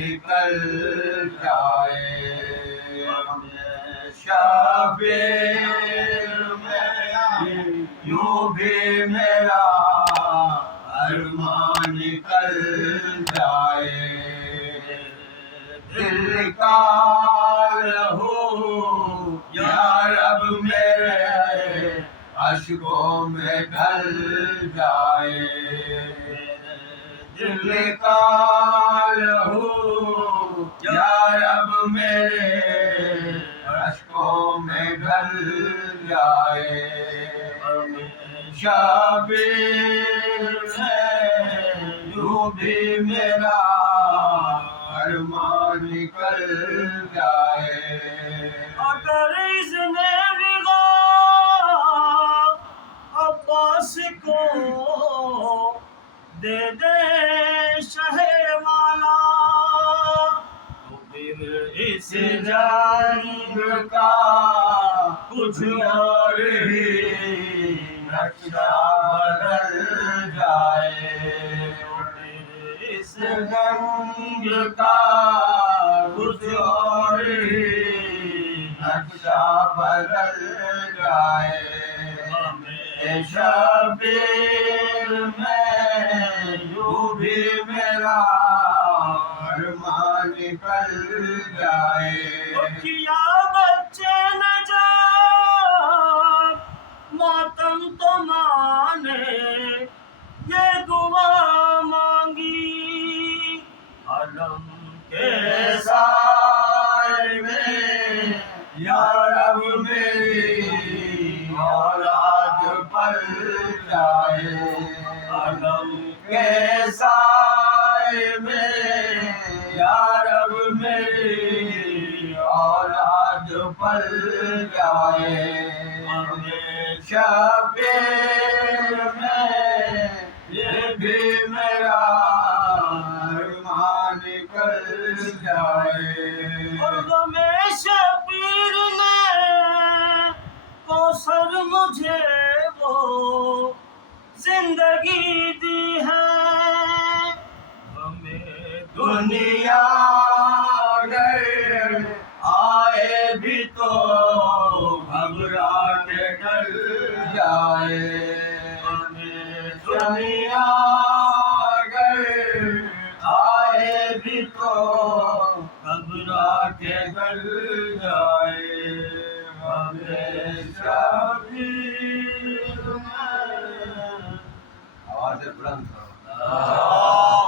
نکل جائے شبیر میں یوں بھی میرا ارمان نکل جائے دل کا لہو یا رب میرے اشکوں میں ڈھل جائے دل کا لہو یا رب میرے اشکوں میں ڈھل جائے شبیر میں یوں بھی میرا ارمان نکل جائے اگر اذن وغا عباس کو دے دے شہ والا تو پھر اس جنگ کا کچھ اور ہی نقشہ بدل جائے اس جنگ کا کچھ اور ہی نقشہ بدل جائے شبیر میں یوں بھی میرا ارمان نکل جائے کیا بچے نجات ماتم تو مانے یہ دعا مانگی علم کے سائے میں یا رب میری اولاد پل جائے علم کے سائے میں یا رب میری اولاد پل جائے شبیر میں یہ بھی میرا ارمان نکل جائے اور غم شبیر نے کوثر مجھے وہ زندگی دی ہے ہمیں دنیا اگر آئے بھی تو گھبرا کے ڈر جائے دنیا اگر آئے بھی تو گھبرا کے ڈر جائے ہمیشہ بھی آواز بلند کرو